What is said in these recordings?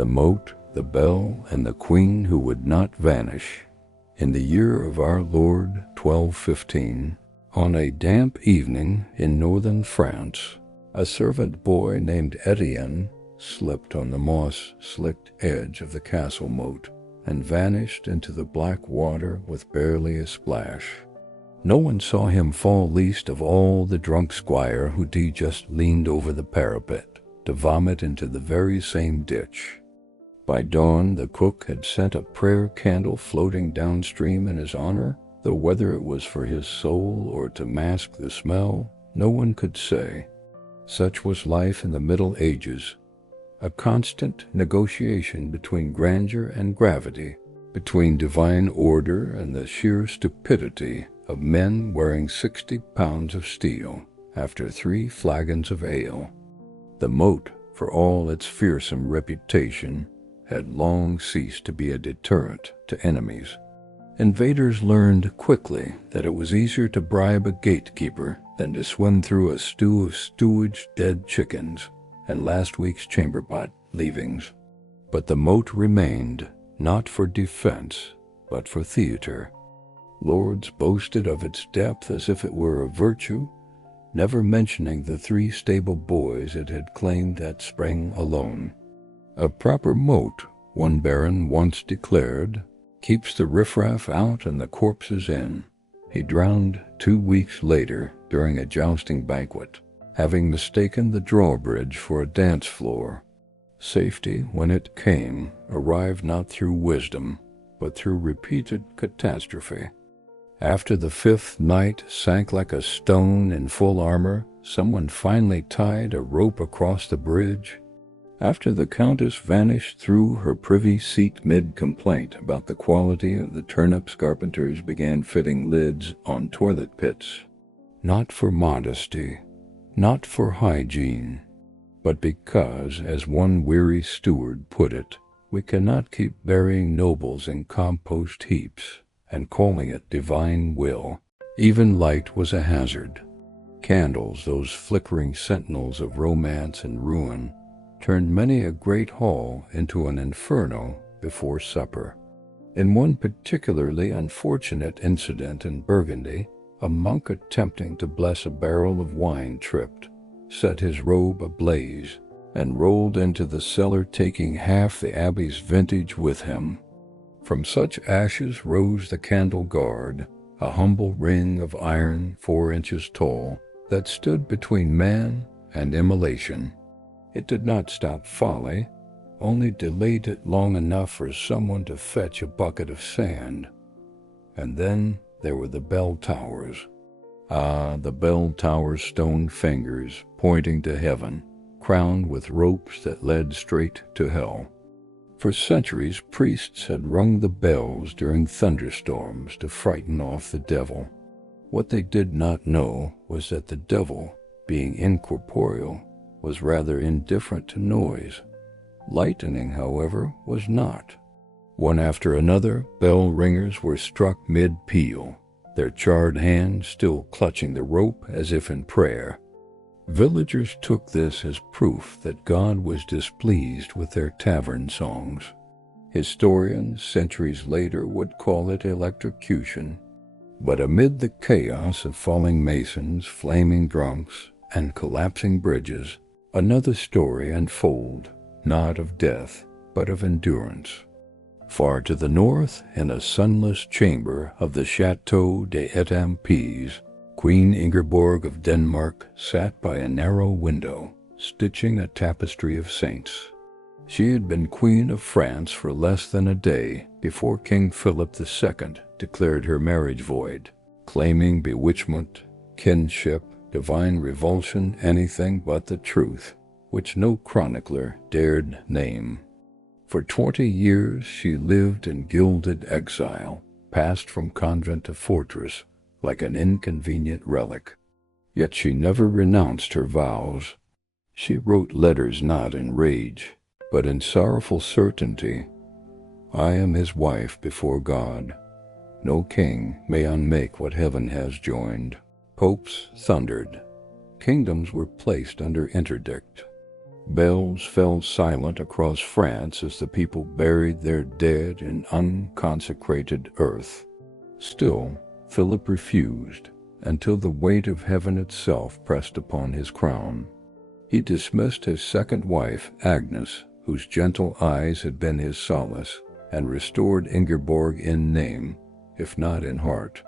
the moat, the bell, and the queen who would not vanish. In the year of our Lord 1215, on a damp evening in northern France, a servant boy named Etienne slipped on the moss-slicked edge of the castle moat and vanished into the black water with barely a splash. No one saw him fall, least of all the drunk squire who'd just leaned over the parapet to vomit into the very same ditch. By dawn, the cook had sent a prayer candle floating downstream in his honor, though whether it was for his soul or to mask the smell, no one could say. Such was life in the Middle Ages, a constant negotiation between grandeur and gravity, between divine order and the sheer stupidity of men wearing 60 pounds of steel after 3 flagons of ale. The moat, for all its fearsome reputation, had long ceased to be a deterrent to enemies. Invaders learned quickly that it was easier to bribe a gatekeeper than to swim through a stew of stewage dead chickens and last week's chamber pot leavings. But the moat remained, not for defense, but for theater. Lords boasted of its depth as if it were a virtue, never mentioning the 3 stable boys it had claimed that spring alone. A proper moat, one baron once declared, keeps the riffraff out and the corpses in. He drowned 2 weeks later during a jousting banquet, having mistaken the drawbridge for a dance floor. Safety, when it came, arrived not through wisdom, but through repeated catastrophe. After the 5th knight sank like a stone in full armor, someone finally tied a rope across the bridge. After the countess vanished through her privy seat mid-complaint about the quality of the turnips, carpenters began fitting lids on toilet pits. Not for modesty, not for hygiene, but because, as one weary steward put it, we cannot keep burying nobles in compost heaps and calling it divine will. Even light was a hazard. Candles, those flickering sentinels of romance and ruin, turned many a great hall into an inferno before supper. In one particularly unfortunate incident in Burgundy, a monk attempting to bless a barrel of wine tripped, set his robe ablaze, and rolled into the cellar, taking half the abbey's vintage with him. From such ashes rose the candle guard, a humble ring of iron 4 inches tall that stood between man and immolation. It did not stop folly, only delayed it long enough for someone to fetch a bucket of sand. And then there were the bell towers. Ah, the bell towers' stone fingers pointing to heaven, crowned with ropes that led straight to hell. For centuries, priests had rung the bells during thunderstorms to frighten off the devil. What they did not know was that the devil, being incorporeal, was rather indifferent to noise. Lightning, however, was not. One after another, bell ringers were struck mid-peal, their charred hands still clutching the rope as if in prayer. Villagers took this as proof that God was displeased with their tavern songs. Historians, centuries later, would call it electrocution. But amid the chaos of falling masons, flaming drunks, and collapsing bridges, another story unfolded, not of death, but of endurance. Far to the north, in a sunless chamber of the Château d'Étampes, Queen Ingeborg of Denmark sat by a narrow window, stitching a tapestry of saints. She had been Queen of France for less than a day before King Philip II declared her marriage void, claiming bewitchment, kinship, divine revulsion, anything but the truth, which no chronicler dared name. For 20 years she lived in gilded exile, passed from convent to fortress, like an inconvenient relic. Yet she never renounced her vows. She wrote letters not in rage, but in sorrowful certainty. I am his wife before God. No king may unmake what heaven has joined. Popes thundered. Kingdoms were placed under interdict. Bells fell silent across France as the people buried their dead in unconsecrated earth. Still, Philip refused, until the weight of heaven itself pressed upon his crown. He dismissed his second wife, Agnes, whose gentle eyes had been his solace, and restored Ingeborg in name, if not in heart.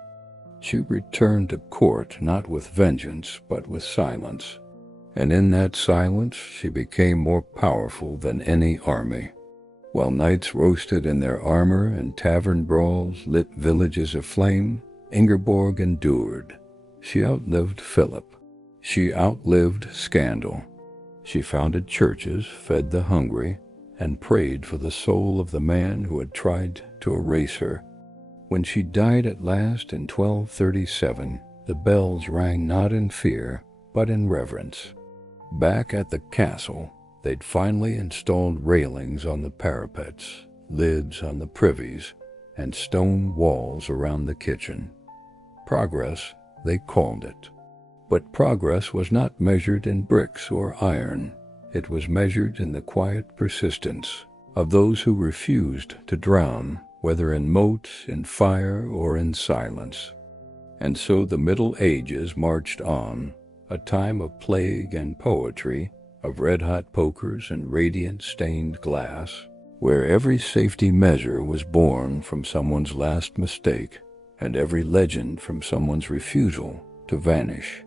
She returned to court not with vengeance, but with silence. And in that silence she became more powerful than any army. While knights roasted in their armor and tavern brawls lit villages aflame, Ingeborg endured. She outlived Philip. She outlived scandal. She founded churches, fed the hungry, and prayed for the soul of the man who had tried to erase her. When she died at last in 1237, the bells rang not in fear, but in reverence. Back at the castle, they'd finally installed railings on the parapets, lids on the privies, and stone walls around the kitchen. Progress, they called it. But progress was not measured in bricks or iron. It was measured in the quiet persistence of those who refused to drown, whether in moat, in fire, or in silence. And so the Middle Ages marched on, a time of plague and poetry, of red-hot pokers and radiant stained glass, where every safety measure was born from someone's last mistake, and every legend from someone's refusal to vanish.